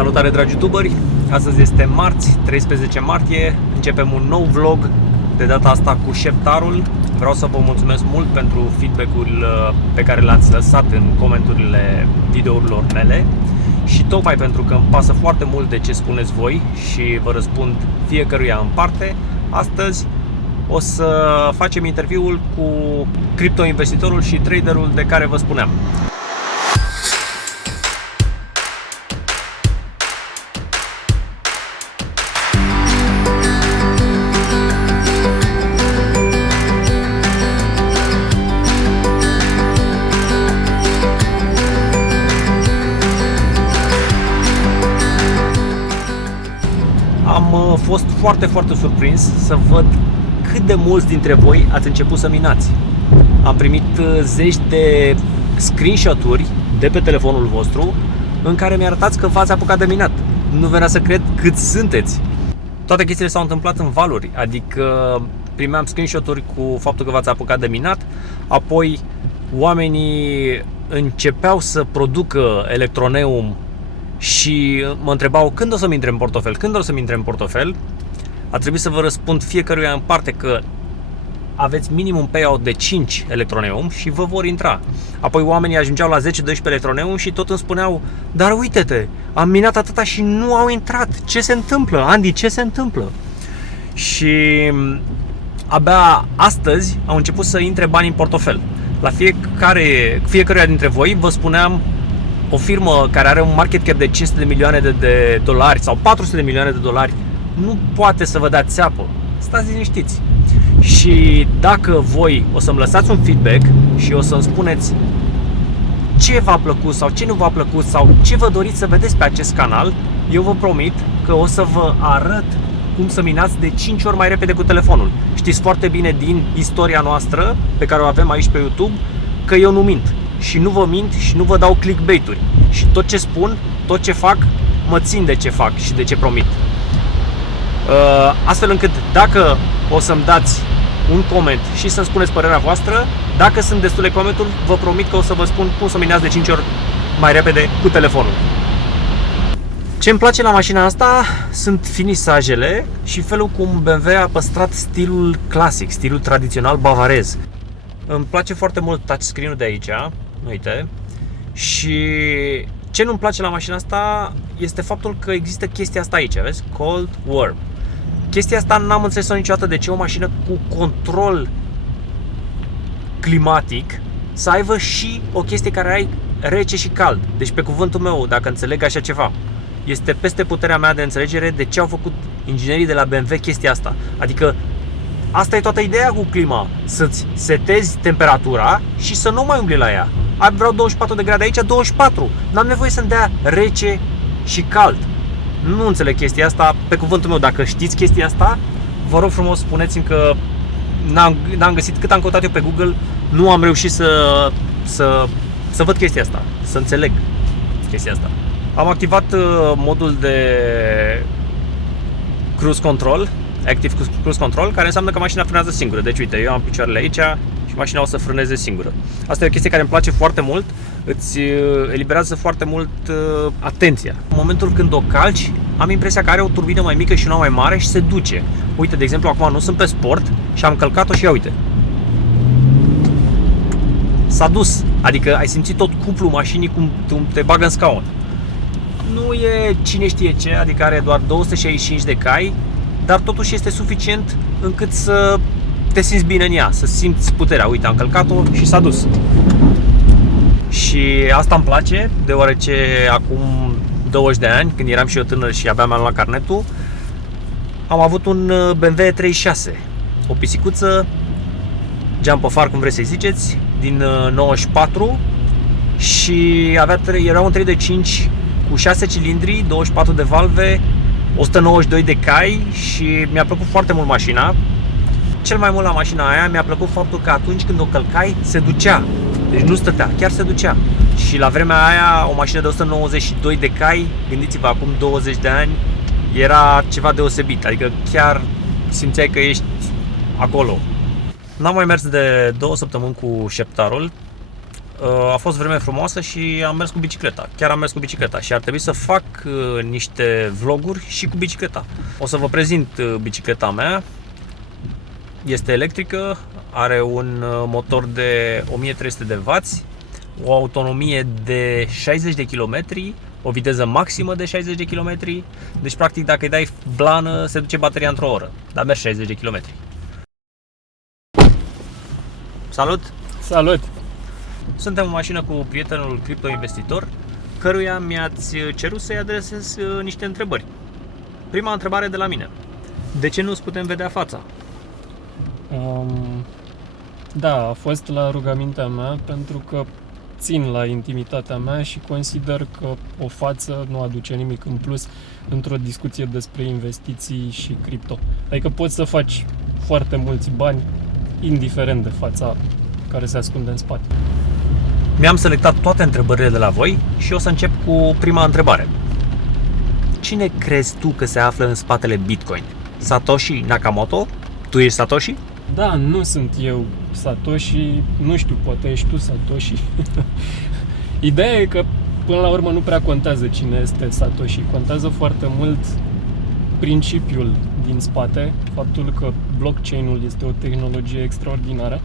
Salutare dragi youtuberi! Astăzi este marți, 13 martie. Începem un nou vlog, de data asta cu șeptarul. Vreau să vă mulțumesc mult pentru feedback-ul pe care l-ați lăsat în comenturile videourilor mele. Și tocmai pentru că îmi pasă foarte mult de ce spuneți voi și vă răspund fiecăruia în parte, astăzi o să facem interviul cu criptoinvestitorul și traderul de care vă spuneam. Am fost foarte surprins să văd cât de mulți dintre voi ați început să minați. Am primit zeci de screenshot-uri de pe telefonul vostru în care mi-arătați că v-ați apucat de minat. Nu venea să cred cât sunteți. Toate chestiile s-au întâmplat în valuri, adică primeam screenshot-uri cu faptul că v-ați apucat de minat, apoi oamenii începeau să producă Electroneum și mă întrebau când o să-mi intre în portofel, când o să-mi intre în portofel. A trebuit să vă răspund fiecăruia în parte că aveți minim un payout de 5 Electroneum și vă vor intra. Apoi oamenii ajungeau la 10-12 Electroneum și tot îmi spuneau: dar uite-te, am minat atâta și nu au intrat. Ce se întâmplă? Andy, ce se întâmplă? Și abia astăzi au început să intre bani în portofel. La fiecăruia dintre voi vă spuneam: o firmă care are un market cap de 500 de milioane de dolari sau 400 de milioane de dolari nu poate să vă dați țeapă. Stați liniștiți. Și dacă voi o să-mi lăsați un feedback și o să-mi spuneți ce v-a plăcut sau ce nu v-a plăcut sau ce vă doriți să vedeți pe acest canal, eu vă promit că o să vă arăt cum să minați de 5 ori mai repede cu telefonul. Știți foarte bine din istoria noastră pe care o avem aici pe YouTube că eu nu mint. Și nu vă mint și nu vă dau clickbait-uri. Și tot ce spun, tot ce fac, mă țin de ce fac și de ce promit. Astfel încât dacă o să-mi dați un coment și să-mi spuneți părerea voastră, dacă sunt destule comenturi, vă promit că o să vă spun cum să minați de 5 ori mai repede cu telefonul. Ce îmi place la mașina asta sunt finisajele și felul cum BMW a păstrat stilul clasic, stilul tradițional bavarez. Îmi place foarte mult touchscreen-ul de aici, uite. Și ce nu-mi place la mașina asta este faptul că există chestia asta aici, vezi? Cold Warm. Chestia asta n-am înțeles-o niciodată, de ce o mașină cu control climatic să aibă și o chestie care ai rece și cald. Deci pe cuvântul meu, dacă înțeleg așa ceva, este peste puterea mea de înțelegere de ce au făcut inginerii de la BMW chestia asta. Adică asta e toată ideea cu clima, să-ți setezi temperatura și să nu mai umbli la ea. Vreau 24 de grade aici, 24. N-am nevoie să-mi dea rece și cald. Nu înțeleg chestia asta, pe cuvântul meu. Dacă știți chestia asta, vă rog frumos, spuneți-mi că n-am găsit, cât am căutat eu pe Google, nu am reușit să văd chestia asta, să înțeleg chestia asta. Am activat modul de cruise control, Active Cruise Control, care înseamnă că mașina frânează singură. Deci uite, eu am picioarele aici și mașina o să frâneze singură. Asta e o chestie care îmi place foarte mult, îți eliberează foarte mult atenția. În momentul când o calci, am impresia că are o turbină mai mică și una mai mare și se duce. Uite, de exemplu, acum nu sunt pe sport și am călcat-o și ia uite. S-a dus, adică ai simțit tot cuplul mașinii cum te bagă în scaun. Nu e cine știe ce, adică are doar 265 de cai, dar totuși este suficient încât să te simți bine în ea, să simți puterea. Uite, am călcat-o și s-a dus. Și asta îmi place, deoarece acum 20 de ani, când eram și eu tânăr și abia mi-am luat carnetul, am avut un BMW 36, o pisicuță, geam pe far, cum vreți să-i ziceți, din 94 și era un 3.5 cu 6 cilindri, 24 de valve, 192 de cai și mi-a plăcut foarte mult mașina. Cel mai mult la mașina aia mi-a plăcut faptul că atunci când o călcai se ducea. Deci nu stătea, chiar se ducea. Și la vremea aia o mașină de 192 de cai, gândiți-vă, acum 20 de ani, era ceva deosebit. Adică chiar simțeai că ești acolo. N-am mai mers de 2 săptămâni cu șeptarul. a fost vreme frumoasă și am mers cu bicicleta. Chiar am mers cu bicicleta și ar trebui să fac niște vloguri și cu bicicleta. O să vă prezint bicicleta mea. Este electrică, are un motor de 1300 de W, o autonomie de 60 de km, o viteză maximă de 60 de km. Deci practic dacă îi dai blană se duce bateria într-o oră, dar mergi 60 de km. Salut! Salut! Suntem în mașină cu prietenul criptoinvestitor, căruia mi-ați cerut să-i adresez niște întrebări. Prima întrebare de la mine. De ce nu-ți putem vedea fața? Da, a fost la rugămintea mea pentru că țin la intimitatea mea și consider că o față nu aduce nimic în plus într-o discuție despre investiții și cripto. Adică poți să faci foarte mulți bani indiferent de fața care se ascunde în spate. Mi-am selectat toate întrebările de la voi și o să încep cu prima întrebare. Cine crezi tu că se află în spatele Bitcoin? Satoshi Nakamoto? Tu ești Satoshi? Da, nu sunt eu Satoshi, nu știu, poate ești tu Satoshi. Ideea e că până la urmă nu prea contează cine este Satoshi, contează foarte mult principiul din spate, faptul că blockchain-ul este o tehnologie extraordinară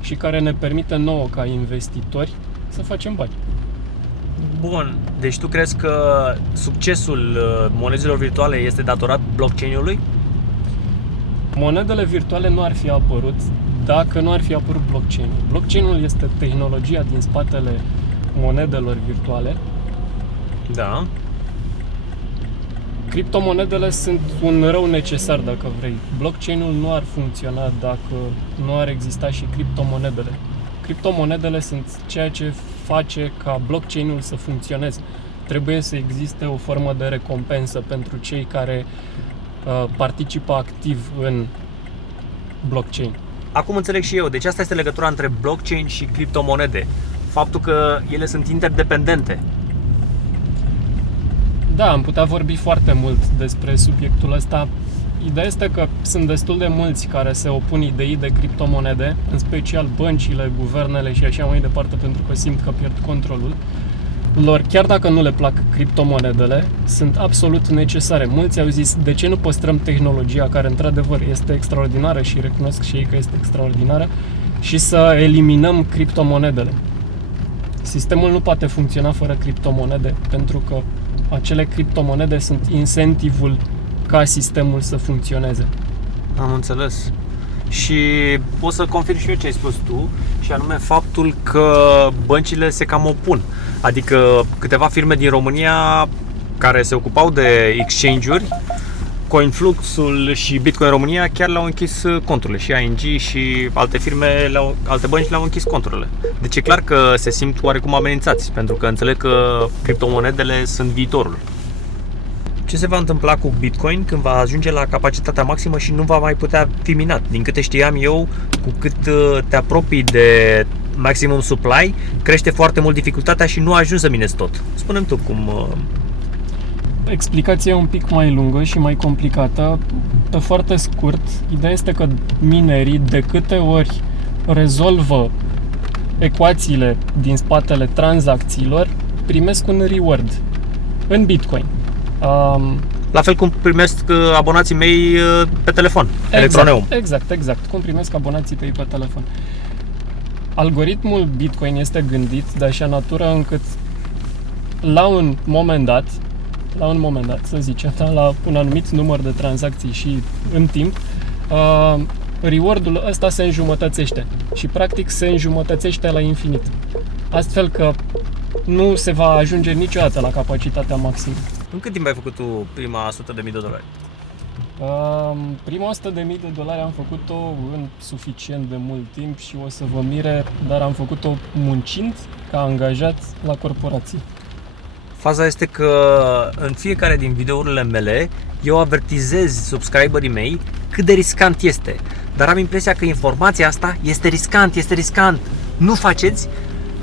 și care ne permite nouă ca investitori să facem bani. Bun, deci tu crezi că succesul monedelor virtuale este datorat blockchain-ului? Monedele virtuale nu ar fi apărut dacă nu ar fi apărut blockchain-ul. Blockchain-ul este tehnologia din spatele monedelor virtuale. Da. Criptomonedele sunt un rău necesar, dacă vrei. Blockchain-ul nu ar funcționa dacă nu ar exista și criptomonedele. Criptomonedele sunt ceea ce face ca blockchain-ul să funcționeze. Trebuie să existe o formă de recompensă pentru cei care participă activ în blockchain. Acum înțeleg și eu. Deci asta este legătura între blockchain și criptomonede. Faptul că ele sunt interdependente. Da, am putea vorbi foarte mult despre subiectul ăsta. Ideea este că sunt destul de mulți care se opun ideii de criptomonede, în special băncile, guvernele și așa mai departe, pentru că simt că pierd controlul lor. Chiar dacă nu le plac criptomonedele, sunt absolut necesare. Mulți au zis, de ce nu păstrăm tehnologia care într-adevăr este extraordinară și recunosc și ei că este extraordinară și să eliminăm criptomonedele. Sistemul nu poate funcționa fără criptomonede, pentru că acele criptomonede sunt incentivul ca sistemul să funcționeze. Am înțeles. Și pot să confirm și eu ce ai spus tu, și anume faptul că băncile se cam opun. Adică câteva firme din România care se ocupau de exchange-uri, Coinfluxul și Bitcoin România chiar le-au închis conturile, și ING și alte firme, alte bănci le-au închis conturile. Deci e clar că se simt oarecum amenințați, pentru că înțeleg că criptomonedele sunt viitorul. Ce se va întâmpla cu Bitcoin când va ajunge la capacitatea maximă și nu va mai putea fi minat? Din câte știam eu, cu cât te apropii de maximum supply, crește foarte mult dificultatea și nu ajungi să minezi tot. Spune-mi tu cum... Explicația e un pic mai lungă și mai complicată. Pe foarte scurt, ideea este că minerii de câte ori rezolvă ecuațiile din spatele tranzacțiilor, primesc un reward în Bitcoin. La fel cum primesc abonații mei pe telefon, Electroneum. Exact. Cum primesc abonații tăi pe telefon. Algoritmul Bitcoin este gândit de așa natură încât la un moment dat, să zicem, la un anumit număr de tranzacții și în timp, reward-ul ăsta se înjumătățește și practic se înjumătățește la infinit. Astfel că nu se va ajunge niciodată la capacitatea maximă. În cât timp ai făcut tu prima $100.000? Prima $100.000 am făcut-o în suficient de mult timp și o să vă mire, dar am făcut-o muncind ca angajat la corporații. Faza este că în fiecare din videourile mele eu avertizez subscriberii mei cât de riscant este. Dar am impresia că informația asta este riscant. Nu faceți.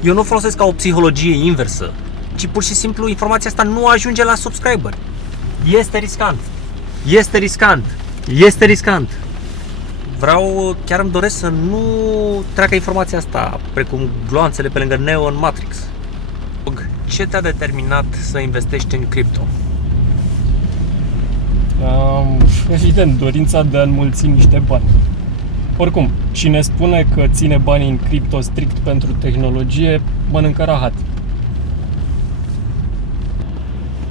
Eu nu folosesc ca o psihologie inversă, ci pur și simplu informația asta nu ajunge la subscriberi. Este riscant. chiar îmi doresc să nu treacă informația asta, precum gloanțele pe lângă Neo în Matrix. Ce te-a determinat să investești în cripto? Evident, dorința de a înmulți niște bani. Oricum, cine spune că ține banii în cripto strict pentru tehnologie, mănâncă rahat.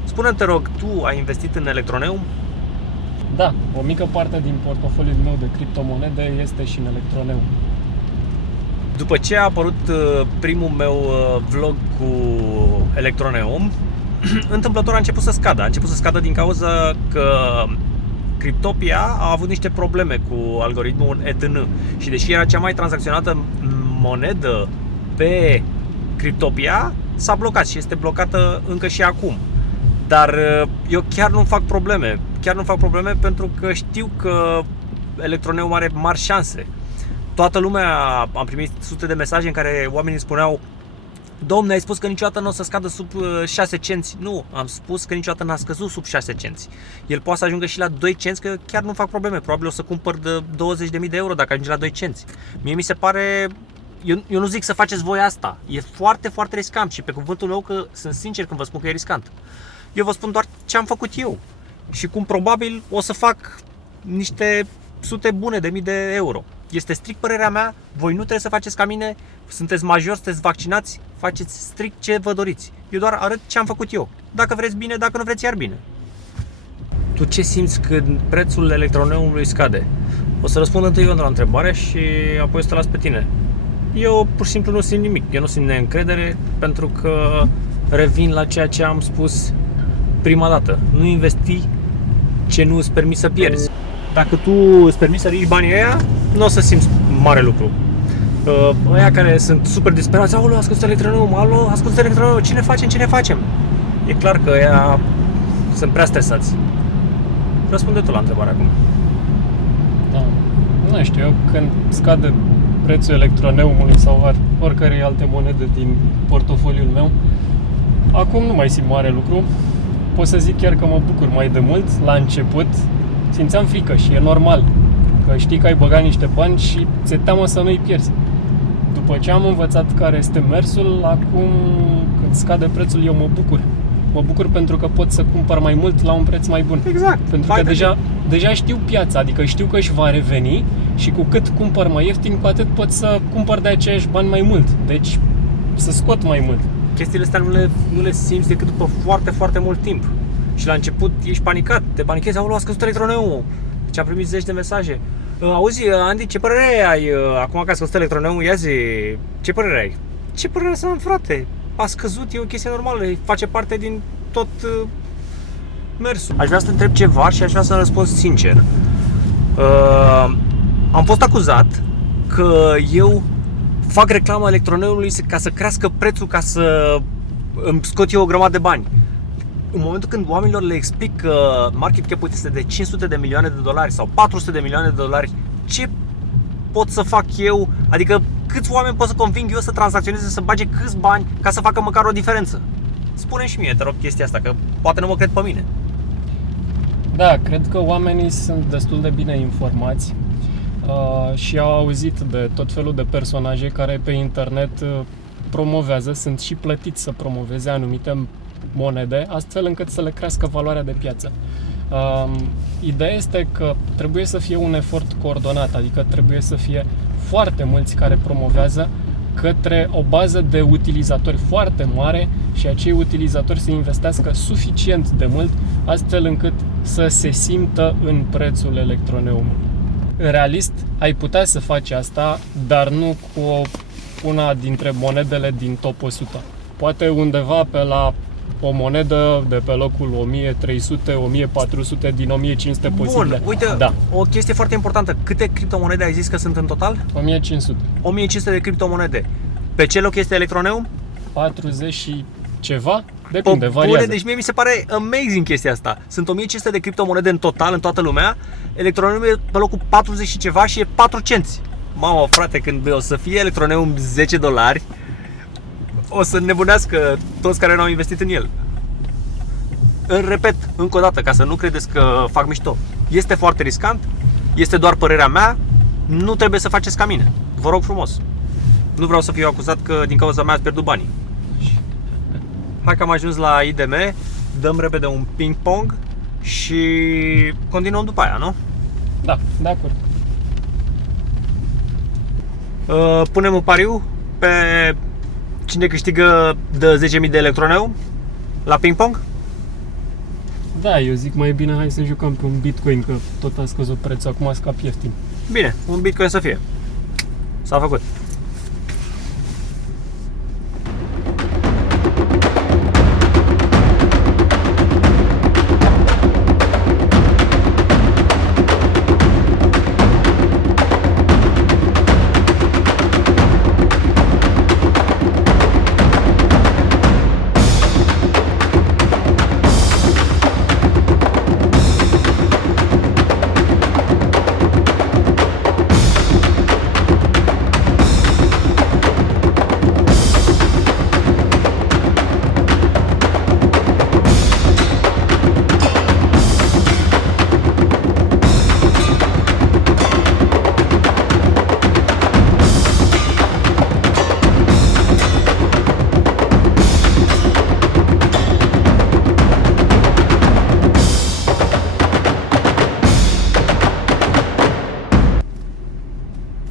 Spune-mi, te rog, tu ai investit în Electroneum? Da, o mică parte din portofoliul meu de criptomonede este și în Electroneum. După ce a apărut primul meu vlog cu Electroneum, întâmplător a început să scadă. A început să scadă din cauza că Cryptopia a avut niște probleme cu algoritmul ETN. Și deși era cea mai tranzacționată monedă pe Cryptopia, s-a blocat și este blocată încă și acum. Dar eu chiar nu fac probleme. Chiar nu fac probleme pentru că știu că Electroneum are mari șanse. Toată lumea, am primit sute de mesaje în care oamenii spuneau: Domne, ai spus că niciodată nu o să scadă sub 6 cenți. Nu, am spus că niciodată n-a scăzut sub 6 cenți. El poate să ajungă și la 2 cenți, că chiar nu fac probleme. Probabil o să cumpăr de 20.000 de euro dacă ajunge la 2 cenți. Mie mi se pare... Eu nu zic să faceți voi asta. E foarte, foarte riscant și pe cuvântul meu că sunt sincer când vă spun că e riscant. Eu vă spun doar ce am făcut eu și cum probabil o să fac niște sute bune de mii de euro. Este strict părerea mea, voi nu trebuie să faceți ca mine, sunteți majori, sunteți vaccinați, faceți strict ce vă doriți. Eu doar arăt ce am făcut eu. Dacă vreți bine, dacă nu vreți iar bine. Tu ce simți când prețul Electroneumului scade? O să răspund întâi eu la întrebare și apoi o să te las pe tine. Eu pur și simplu nu simt nimic, eu nu simt neîncredere pentru că revin la ceea ce am spus prima dată. Nu investi ce nu îți permiți să pierzi. Dacă tu îți permiți să ridici banii ăia, nu o să simți mare lucru. Ăia care sunt super disperați: aoleu, a scăzut Electroneum, aoleu, a scăzut Electroneum, ce ne facem? E clar că ăia sunt prea stresați. Răspunde tu la întrebare acum. Da. Nu știu, eu când scade prețul Electroneumului sau oricărei alte monede din portofoliul meu, acum nu mai simt mare lucru. Pot să zic chiar că mă bucur mai de mult. La început simțeam frică și e normal, că știi că ai băgat niște bani și ți-e teamă să nu-i pierzi. După ce am învățat care este mersul, acum când scade prețul eu mă bucur. Mă bucur pentru că pot să cumpăr mai mult la un preț mai bun. Exact. Pentru că deja știu piața, adică știu că își va reveni și cu cât cumpăr mai ieftin, cu atât pot să cumpăr de aceiași bani mai mult. Deci să scot mai mult. Chestiile astea nu le simți decât după foarte, foarte mult timp. Și la început ești panicat, te panichezi: aoleu, a scăzut Electroneumul. Deci am primit zeci de mesaje. Auzi, Andy, ce părere ai acum că a scăzut Electroneumul? Ia zi, ce părere ai? Ce părere să am, frate? A scăzut, e o chestie normală, face parte din tot mersul. Aș vrea să te întreb ceva și aș vrea să răspund sincer. Am fost acuzat că eu fac reclamă Electroneumului ca să crească prețul, ca să îmi scot eu o grămadă de bani. În momentul când oamenilor le explic că market cap-ul este de 500 de milioane de dolari sau 400 de milioane de dolari, ce pot să fac eu? Adică câți oameni pot să conving eu să tranzacționeze, să bage câți bani ca să facă măcar o diferență? Spune-mi și mie, te rog, chestia asta, că poate nu mă cred pe mine. Da, cred că oamenii sunt destul de bine informați și au auzit de tot felul de personaje care pe internet promovează, sunt și plătiți să promoveze anumite monede, astfel încât să le crească valoarea de piață. Ideea este că trebuie să fie un efort coordonat, adică trebuie să fie foarte mulți care promovează către o bază de utilizatori foarte mare și acei utilizatori să investească suficient de mult, astfel încât să se simtă în prețul Electroneumului. Realist, ai putea să faci asta, dar nu cu una dintre monedele din top 100. Poate undeva pe la o monedă de pe locul 1300-1400 din 1500 posibile. Bun, uite, da. O chestie foarte importantă. Câte criptomonede ai zis că sunt în total? 1500. 1500 de criptomonede. Pe ce loc este Electroneum? 40 și ceva? Depinde, variază. Bune, deci mie mi se pare amazing chestia asta. Sunt 1500 de criptomonede în total, în toată lumea. Electroneum e pe locul 40 și ceva și e 4 cenți. Mamă, frate, când o să fie Electroneum $10, o să nebunească toți care n-au investit în el. Îl repet încă o dată, ca să nu credeți că fac mișto. Este foarte riscant, este doar părerea mea. nu trebuie să faceți ca mine. Vă rog frumos. Nu vreau să fiu acuzat că din cauza mea ați pierdut banii. Hai că am ajuns la IDM, dăm repede un ping-pong și continuăm după aia, nu? Da, de acord. Punem un pariu pe cine câștigă de 10.000 de electroneu la ping-pong? Da, eu zic mai bine hai să jucăm pe un Bitcoin, că tot a scăzut prețul, acum scap ieftin. Bine, un Bitcoin să fie. S-a făcut.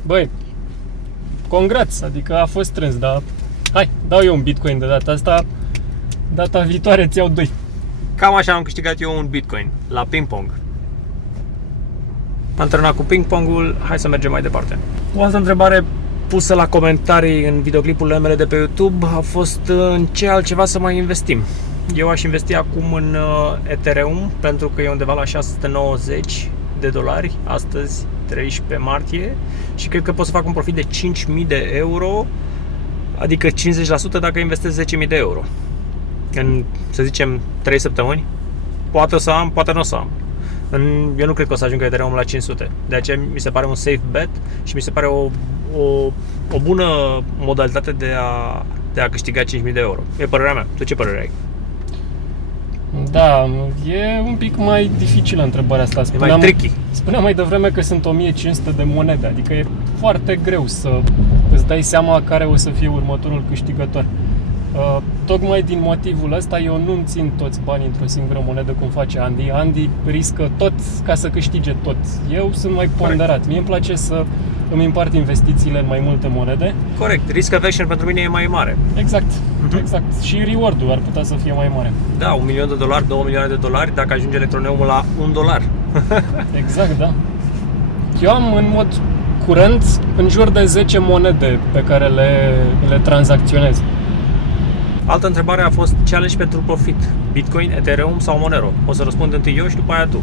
Băi, congrats, adică a fost strâns, dar hai, dau eu un Bitcoin de data asta, data viitoare ți iau 2. Cam așa am câștigat eu un Bitcoin la ping-pong. Am terminat cu ping-pongul, hai să mergem mai departe. O altă întrebare pusă la comentarii în videoclipurile mele de pe YouTube a fost în ce altceva să mai investim. Eu aș investi acum în Ethereum pentru că e undeva la $690 astăzi, 13 martie, și cred că pot să fac un profit de 5.000 de euro, adică 50% dacă investesc 10.000 de euro în, să zicem, 3 săptămâni. Poate o să am, poate nu o să am. Eu nu cred că o să ajungă Ethereum la 500. De aceea mi se pare un safe bet și mi se pare o bună modalitate de a câștiga 5.000 de euro. E părerea mea. Tu ce părere ai? Da, e un pic mai dificilă întrebarea asta. E mai tricky. Spuneam mai devreme că sunt 1500 de monede, adică e foarte greu să îți dai seama care o să fie următorul câștigător. Tocmai din motivul ăsta eu nu-mi țin toți banii într-o singură monedă cum face Andy. Andy riscă tot ca să câștige tot. Eu sunt mai ponderat. Mie îmi place să îmi împart investițiile în mai multe monede. Corect. Risk aversion pentru mine e mai mare. Exact. Exact. Și reward-ul ar putea să fie mai mare. Da, $1.000.000, $2.000.000 dacă ajunge electroneumul la $1. Exact, da. Eu am în mod curent în jur de 10 monede pe care le tranzacționez. Altă întrebare a fost ce alegi pentru profit? Bitcoin, Ethereum sau Monero? O să răspund întâi eu și după aia tu.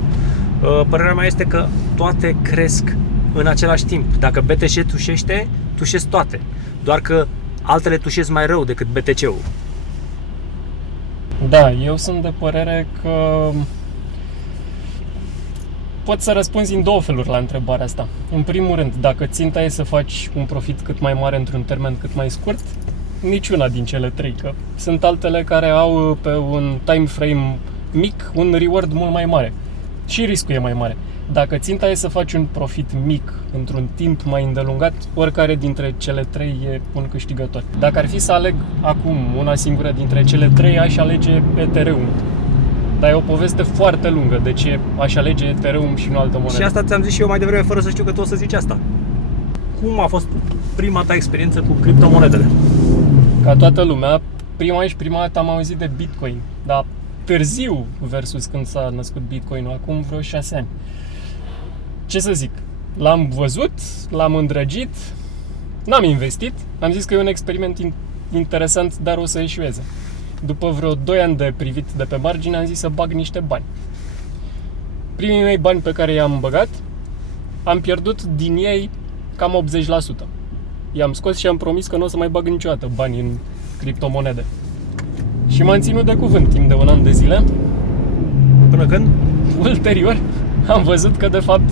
Părerea mea este că toate cresc în același timp. Dacă BTC tușește, tușesc toate. Doar că altele tușesc mai rău decât BTC-ul. Da, eu sunt de părere că poți să răspunzi în două feluri la întrebarea asta. În primul rând, dacă ținta e să faci un profit cât mai mare într-un termen cât mai scurt, niciuna din cele trei, că sunt altele care au pe un time frame mic un reward mult mai mare și riscul e mai mare. Dacă ținta e să faci un profit mic într-un timp mai îndelungat, oricare dintre cele trei e un câștigător. Dacă ar fi să aleg acum una singură dintre cele trei, aș alege Ethereum. Dar e o poveste foarte lungă de ce aș alege Ethereum și nu altă monedă. Și asta ți-am zis și eu mai devreme, fără să știu că tu o să zici asta. Cum a fost prima ta experiență cu criptomonedele? Ca toată lumea, prima dată am auzit de Bitcoin, dar târziu versus când s-a născut Bitcoin-ul, acum vreo 6 ani. Ce să zic? L-am văzut, l-am îndrăgit, n-am investit, am zis că e un experiment interesant, dar o să eșueze. După vreo 2 ani de privit de pe margine, am zis să bag niște bani. Primii mei bani pe care i-am băgat, am pierdut din ei cam 80%. I-am scos și am promis că nu o să mai bag niciodată bani în criptomonede. Și m-am ținut de cuvânt timp de un an de zile. Până când? Ulterior, am văzut că de fapt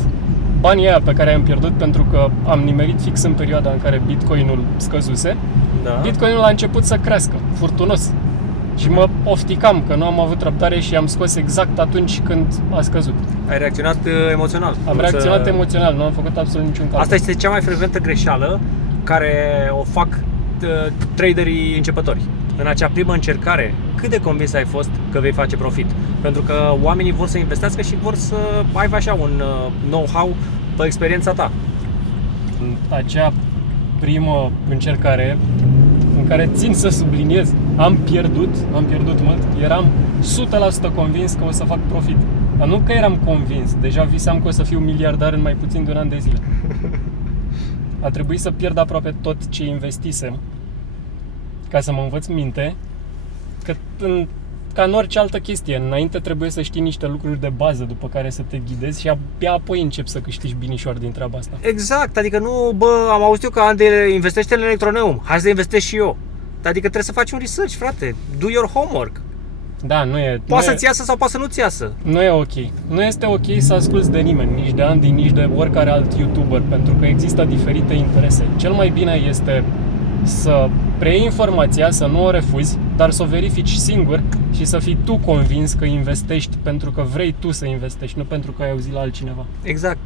banii aia pe care i-am pierdut pentru că am nimerit fix în perioada în care Bitcoinul scăzuse, Da. Bitcoinul a început să crească, furtunos. Și mă ofticam că nu am avut răbdare și am scos exact atunci când a scăzut. Ai reacționat emoțional. Am reacționat emoțional, nu am făcut absolut niciun calcul. Asta este cea mai frecventă greșeală care o fac traderii începători. În acea primă încercare, cât de convins ai fost că vei face profit? Pentru că oamenii vor să investească și vor să aibă așa un know-how pe experiența ta. În acea primă încercare, în care țin să subliniez, am pierdut mult, eram 100% convins că o să fac profit. Dar nu că eram convins, deja visam că o să fiu miliardar în mai puțin de un an de zile. A trebuit să pierd aproape tot ce investisem ca să mă învăț minte că ca în orice altă chestie, înainte trebuie să știi niște lucruri de bază după care să te ghidezi și abia apoi începi să câștigi binișor din treaba asta. Exact, adică nu, am auzit eu că Andy investește în Electroneum, hai să investesc și eu. Adică trebuie să faci un research, frate, do your homework. Da, nu e... Poate să-ți iasă sau poate să nu-ți iasă. Nu e ok. Nu este ok să asculți de nimeni, nici de Andy, nici de oricare alt YouTuber, pentru că există diferite interese. Cel mai bine este să preiei informația, să nu o refuzi, dar să o verifici singur și să fii tu convins că investești pentru că vrei tu să investești, nu pentru că ai auzit la altcineva. Exact.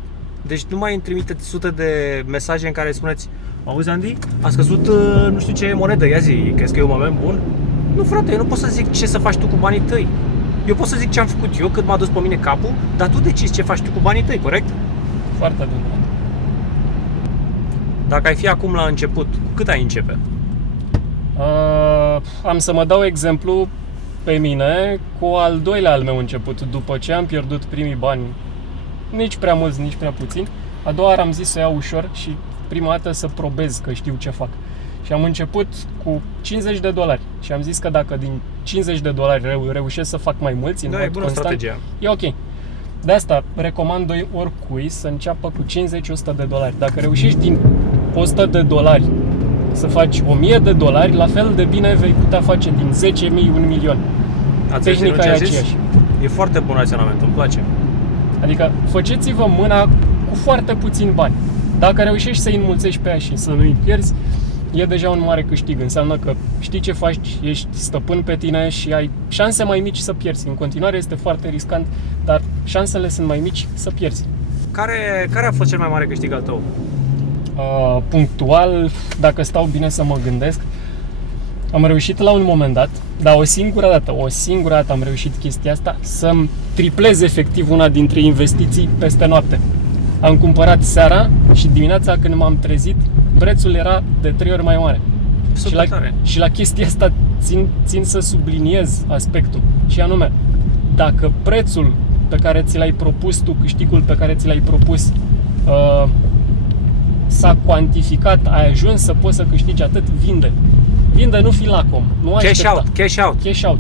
Deci nu mai îmi trimiteți sute de mesaje în care spuneți: auzi, Andy, a scăzut nu știu ce monedă, ia zi, crezi că e un moment bun? Nu, frate, eu nu pot să zic ce să faci tu cu banii tăi. Eu pot să zic ce am făcut eu, cât m-a dus pe mine capul, dar tu decizi ce faci tu cu banii tăi, corect? Foarte bine. Dacă ai fi acum la început, cât ai începe? Am să mă dau exemplu pe mine cu al doilea al meu început. După ce am pierdut primii bani, nici prea mulți, nici prea puțini, a doua oară am zis să iau ușor și prima dată să probez că știu ce fac. Și am început cu $50 și am zis că dacă din $50 reușesc să fac mai mulți în mod bună constant, strategia. e ok. De asta recomand oricui să înceapă cu $50-100. Dacă reușești din $100 să faci $1000, la fel de bine vei putea face din 10.000 $1.000.000. Tehnica e aceeași. E foarte bun raționamentul, îmi place. Adică faceți-vă mâna cu foarte puțini bani. Dacă reușești să-i înmulțești pe aia și să nu-i pierzi, e deja un mare câștig. Înseamnă că știi ce faci, ești stăpân pe tine și ai șanse mai mici să pierzi. În continuare este foarte riscant, dar șansele sunt mai mici să pierzi. Care a fost cel mai mare câștig al tău? Punctual, dacă stau bine să mă gândesc, am reușit la un moment dat, dar o singură dată am reușit chestia asta, să-mi triplez efectiv una dintre investiții peste noapte. Am cumpărat seara și dimineața când m-am trezit, prețul era de 3 ori mai mare. Și la chestia asta țin să subliniez aspectul. Și anume, dacă prețul pe care ți l-ai propus tu, câștigul pe care ți l-ai propus, s-a cuantificat, ai ajuns să poți să câștigi atât, vinde. Vinde, nu fi lacom. Nu cash out.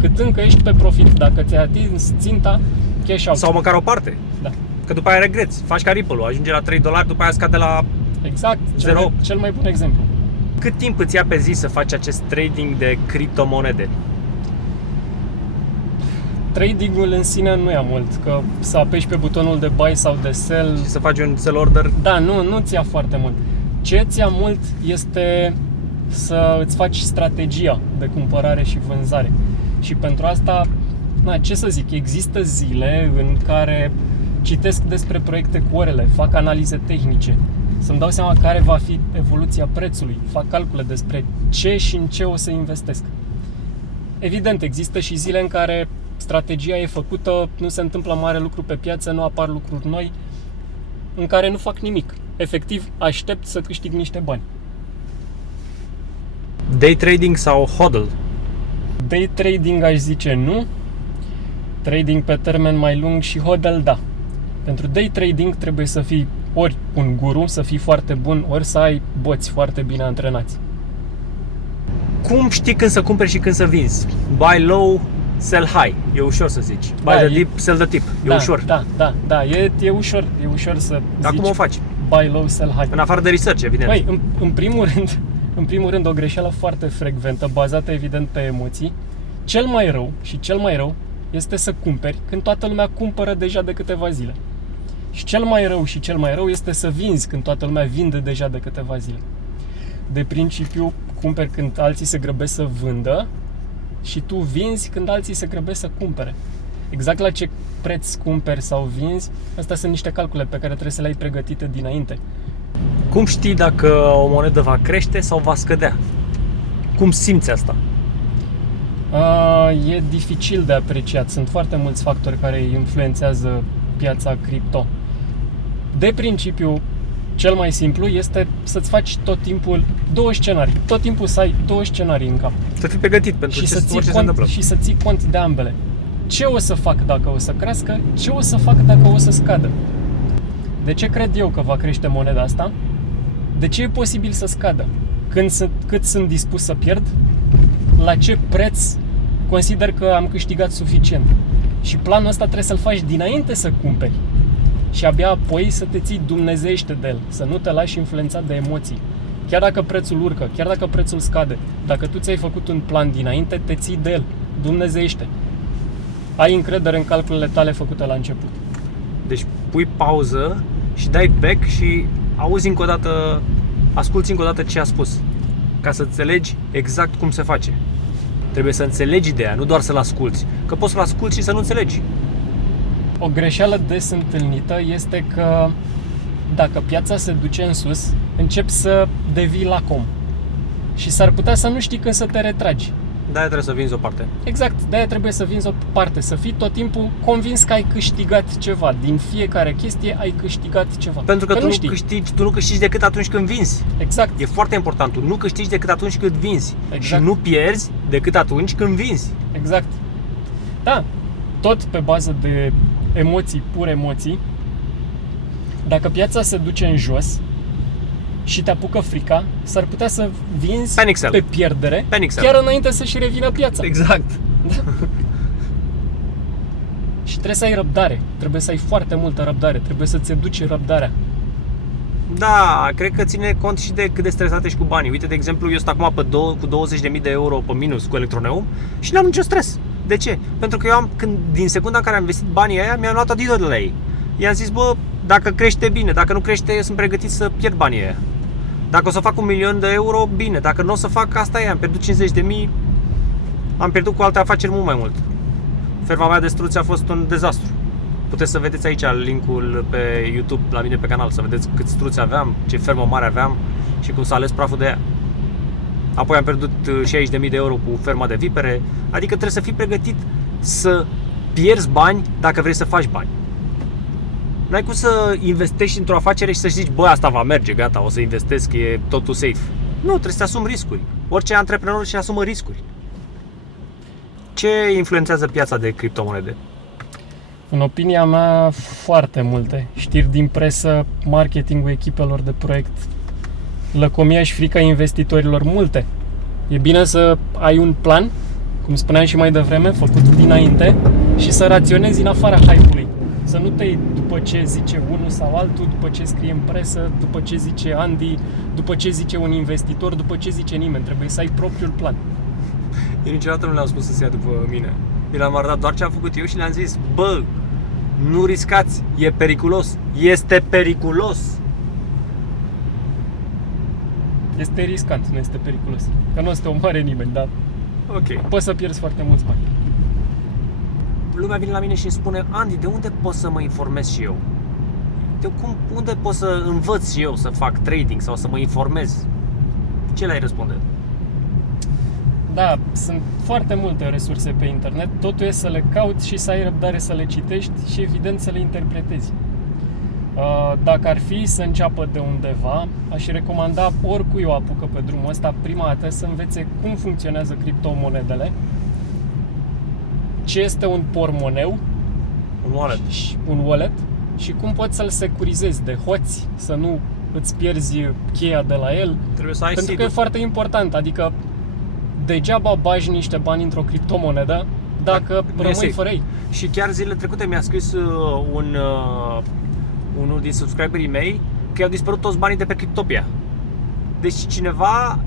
Cât încă ești pe profit. Dacă ți-ai atins ținta, cash out. Sau măcar o parte. Da. Că după aia regreți. Faci ca Ripple-ul, ajunge la $3, după aia scade la exact, 0. Cel mai bun exemplu. Cât timp îți ia pe zi să faci acest trading de criptomonede? Tradingul în sine nu ia mult, că să apeși pe butonul de buy sau de sell și să faci un sell order. Da, nu ți ia foarte mult. Ce ți ia mult este să îți faci strategia de cumpărare și vânzare. Și pentru asta, ce să zic, există zile în care citesc despre proiecte cu orele, fac analize tehnice, să-mi dau seama care va fi evoluția prețului, fac calcule despre ce și în ce o să investesc. Evident, există și zile în care strategia e făcută, nu se întâmplă mare lucru pe piață, nu apar lucruri noi, în care nu fac nimic. Efectiv, aștept să câștig niște bani. Day trading sau hodl? Day trading aș zice nu. Trading pe termen mai lung și hodl da. Pentru day trading trebuie să fii ori un guru, să fii foarte bun, ori să ai boți foarte bine antrenați. Cum știi când să cumperi și când să vinzi? Buy low, sell high. E ușor să zici. Buy the dip, sell the tip. E ușor. Da, e ușor să Dar zici. cum o faci? Buy low, sell high. În afară de research, evident. Băi, în primul rând o greșeală foarte frecventă, bazată evident pe emoții. Cel mai rău este să cumperi când toată lumea cumpără deja de câteva zile. Și cel mai rău este să vinzi când toată lumea vinde deja de câteva zile. De principiu, cumperi când alții se grăbesc să vândă și tu vinzi când alții se grăbesc să cumpere. Exact la ce preț cumperi sau vinzi, astea sunt niște calcule pe care trebuie să le ai pregătite dinainte. Cum știi dacă o monedă va crește sau va scădea? Cum simți asta? E dificil de apreciat. Sunt foarte mulți factori care influențează piața cripto. De principiu, cel mai simplu este să-ți faci tot timpul două scenarii. Tot timpul să ai două scenarii în cap. Să fii pregătit pentru Și orice se întâmplă. și să ții cont de ambele. Ce o să fac dacă o să crească? Ce o să fac dacă o să scadă? De ce cred eu că va crește moneda asta? De ce e posibil să scadă? Cât sunt dispus să pierd? La ce preț consider că am câștigat suficient? Și planul ăsta trebuie să-l faci dinainte să cumperi. Și abia apoi să te ții dumnezeiește de el. Să nu te lași influențat de emoții. Chiar dacă prețul urcă, chiar dacă prețul scade, dacă tu ți-ai făcut un plan dinainte, te ții de el. Dumnezeiește. Ai încredere în calculele tale făcute la început. Deci pui pauză și dai back și asculți încă o dată ce a spus, ca să înțelegi exact cum se face. Trebuie să înțelegi ideea, nu doar să-l asculți, că poți să-l asculți și să nu înțelegi. O greșeală des întâlnită este că dacă piața se duce în sus, începi să devii lacom. Și s-ar putea să nu știi când să te retragi. De-aia trebuie să vinzi o parte. Exact, de-aia trebuie să vinzi o parte, să fii tot timpul convins că ai câștigat ceva. Din fiecare chestie ai câștigat ceva. Pentru că tu știi. nu câștigi decât atunci când vinzi. Exact. E foarte important, tu nu câștigi decât atunci când vinzi. Exact. Și nu pierzi decât atunci când vinzi. Exact. Da, tot pe bază de emoții, pur emoții. Dacă piața se duce în jos și te apucă frica, s-ar putea să vinzi pe pierdere, chiar înainte să-și revină piața. Exact. Da. Și trebuie să ai răbdare, trebuie să ai foarte multă răbdare, trebuie să-ți educi răbdarea. Da, cred că ține cont și de cât de stresat ești cu banii. Uite, de exemplu, eu sunt acum cu 20.000 de euro pe minus cu Electroneum și n-am nicio stres. De ce? Pentru că eu din secunda în care am investit banii aia, mi-am luat adică de la ei. I-am zis, bă, dacă crește, bine, dacă nu crește, eu sunt pregătit să pierd banii aia. Dacă o să fac 1.000.000 de euro, bine, dacă nu o să fac, asta e, am pierdut 50.000, am pierdut cu alte afaceri mult mai mult. Ferma mea de struțe a fost un dezastru. Puteți să vedeți aici linkul pe YouTube la mine pe canal, să vedeți cât struțe aveam, ce fermă mare aveam și cum s-a ales praful de ea. Apoi am pierdut 60.000 de euro cu ferma de vipere, adică trebuie să fii pregătit să pierzi bani dacă vrei să faci bani. N-ai cum să investești într-o afacere și să zici, bă, asta va merge, gata, o să investesc, e totul safe. Nu, trebuie să te asumi riscuri. Orice antreprenor își asumă riscuri. Ce influențează piața de criptomonede? În opinia mea, foarte multe. Știri din presă, marketingul echipelor de proiect, lăcomia și frica investitorilor, multe. E bine să ai un plan, cum spuneam și mai devreme, făcut dinainte și să raționezi în afara hype-ului. Să nu te iei după ce zice unul sau altul, după ce scrie în presă, după ce zice Andy, după ce zice un investitor, după ce zice nimeni. Trebuie să ai propriul plan. Eu niciodată nu le-am spus să se ia după mine. Eu le-am arătat doar ce am făcut eu și le-am zis, bă, nu riscați, e periculos. Este periculos. Este riscant, nu este periculos. Că nu o să te omoare nimeni, dar ok. Poți să pierzi foarte mulți bani. Lumea vine la mine și îmi spune, Andy, de unde pot să mă informez și eu? Unde pot să învăț și eu să fac trading sau să mă informez? Ce le-ai răspunde? Da, sunt foarte multe resurse pe internet, totul e să le cauți și să ai răbdare să le citești și evident să le interpretezi. Dacă ar fi să înceapă de undeva, aș recomanda oricui o apucă pe drumul ăsta prima dată să învețe cum funcționează criptomonedele, ce este un portmoneu, un wallet și cum poți să-l securizezi de hoți, să nu îți pierzi cheia de la el. Trebuie să ai pentru că e foarte important, adică degeaba bagi niște bani într-o criptomonedă dacă rămâi fără ei. Și chiar zilele trecute mi-a scris unul din subscriberii mei că i-au dispărut toți banii de pe Cryptopia. Deci cineva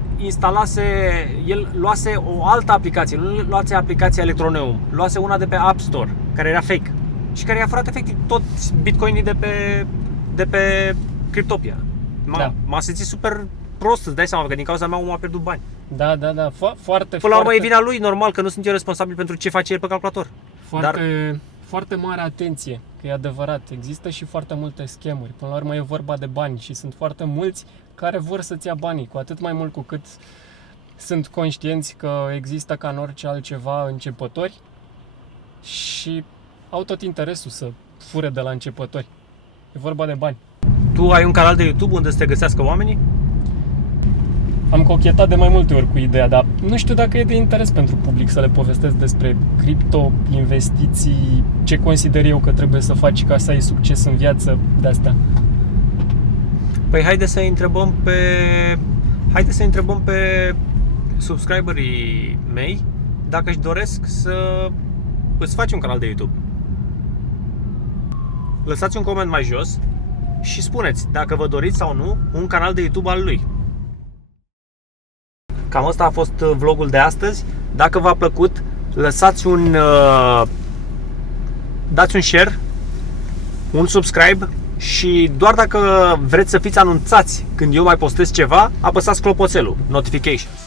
el luase o altă aplicație, nu luase aplicația Electroneum, luase una de pe App Store, care era fake și care i-a furat efectiv toți bitcoinii de pe Cryptopia. M-a simțit super prost, îți dai seama că din cauza mea omul a pierdut bani. Da, foarte, Până la urmă e foarte, vina lui, normal, că nu sunt eu responsabil pentru ce face el pe calculator. foarte mare atenție, că e adevărat. Există și foarte multe schemuri. Până la urmă e vorba de bani și sunt foarte mulți care vor să-ți ia banii, cu atât mai mult cu cât sunt conștienți că există ca în orice altceva începători și au tot interesul să fure de la începători. E vorba de bani. Tu ai un canal de YouTube unde să te găsească oamenii? Am cochetat de mai multe ori cu ideea, dar nu știu dacă e de interes pentru public să le povestesc despre cripto, investiții, ce consider eu că trebuie să faci ca să ai succes în viață, de astea. Păi haide să întrebăm pe subscriberii mei dacă își doresc să îți faci un canal de YouTube. Lăsați un coment mai jos și spuneți dacă vă doriți sau nu un canal de YouTube al lui. Cam asta a fost vlogul de astăzi. Dacă v-a plăcut, dați un share, un subscribe și doar dacă vreți să fiți anunțați când eu mai postez ceva, apăsați clopoțelul, notifications.